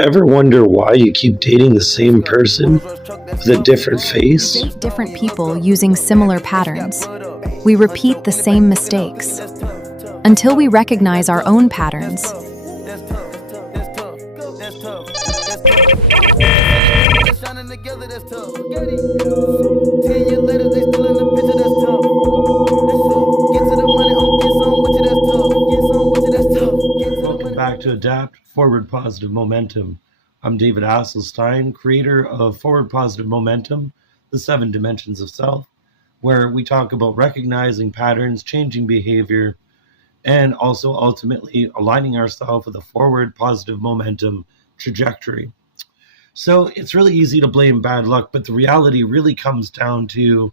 Ever wonder why you keep dating the same person with a different face? Date different people using similar patterns. We repeat the same mistakes until we recognize our own patterns. Welcome back to Adapt Forward Positive Momentum. I'm David Hasselstein, creator of Forward Positive Momentum, the 7 Dimensions of Self, where we talk about recognizing patterns, changing behavior, and also ultimately aligning ourselves with a forward positive momentum trajectory. So it's really easy to blame bad luck, but the reality really comes down to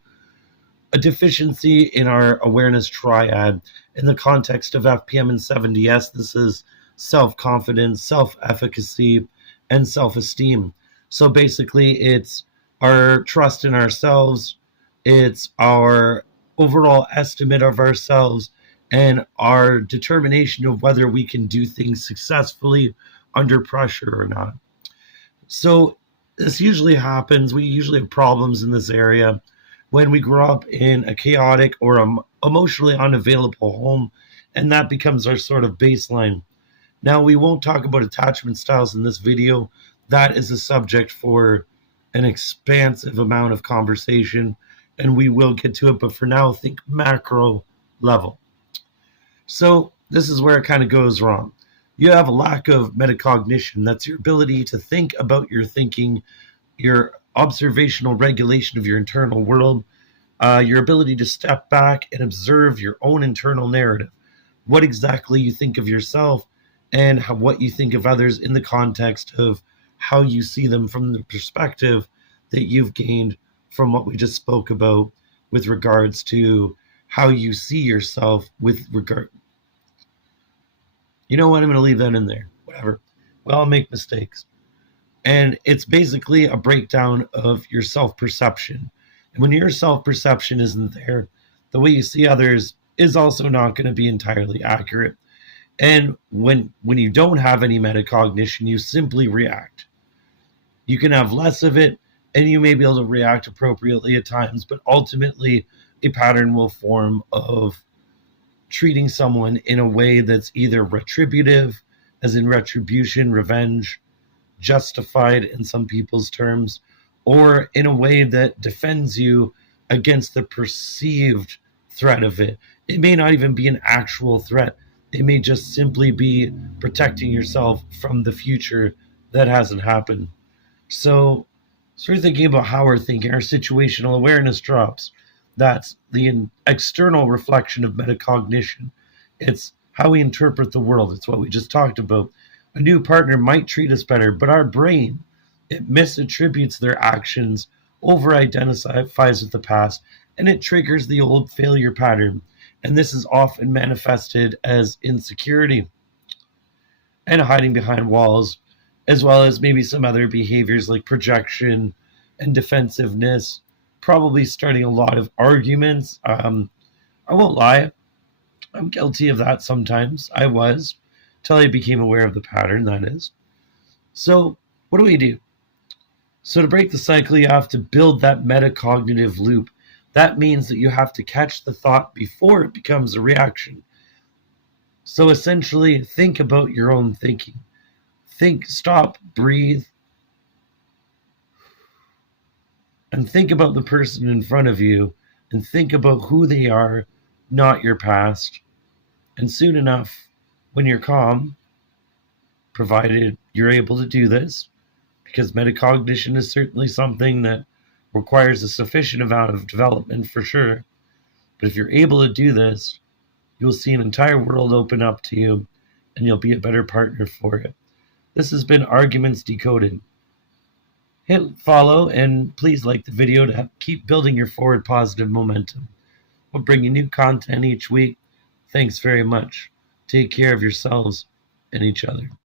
a deficiency in our awareness triad. In the context of FPM and 70S, this is self-confidence, self-efficacy, and self-esteem. So basically, it's our trust in ourselves, it's our overall estimate of ourselves, and our determination of whether we can do things successfully under pressure or not. So this usually happens. We usually have problems in this area when we grow up in a chaotic or emotionally unavailable home, and that becomes our sort of baseline. Now, we won't talk about attachment styles in this video. That is a subject for an expansive amount of conversation, and we will get to it. But for now, think macro level. So this is where it kind of goes wrong. You have a lack of metacognition. That's your ability to think about your thinking, your observational regulation of your internal world, your ability to step back and observe your own internal narrative, what exactly you think of yourself and what you think of others in the context of how you see them from the perspective that you've gained from what we just spoke about with regards to how you see yourself with regard. You know what? I'm going to leave that in there. Whatever. We all make mistakes. And it's basically a breakdown of your self-perception. And when your self-perception isn't there, the way you see others is also not going to be entirely accurate. And when you don't have any metacognition, you simply react. You can have less of it, and you may be able to react appropriately at times, but ultimately a pattern will form of treating someone in a way that's either retributive, as in retribution, revenge, justified in some people's terms, or in a way that defends you against the perceived threat of it. It may not even be an actual threat. It may just simply be protecting yourself from the future that hasn't happened. So we're thinking about how we're thinking. Our situational awareness drops. That's the external reflection of metacognition. It's how we interpret the world. It's what we just talked about. A new partner might treat us better, but our brain, it misattributes their actions, over-identifies with the past, and it triggers the old failure pattern. And this is often manifested as insecurity and hiding behind walls, as well as maybe some other behaviors like projection and defensiveness, probably starting a lot of arguments. I won't lie, I'm guilty of that sometimes. I was, till I became aware of the pattern, that is. So what do? So to break the cycle, you have to build that metacognitive loop. That means that you have to catch the thought before it becomes a reaction. So essentially, think about your own thinking. Think, stop, breathe, and think about the person in front of you, and think about who they are, not your past. And soon enough, when you're calm, provided you're able to do this, because metacognition is certainly something that requires a sufficient amount of development for sure. But if you're able to do this, you'll see an entire world open up to you, and you'll be a better partner for it. This has been Arguments Decoded. Hit follow and please like the video to keep building your forward positive momentum. We'll bring you new content each week. Thanks very much. Take care of yourselves and each other.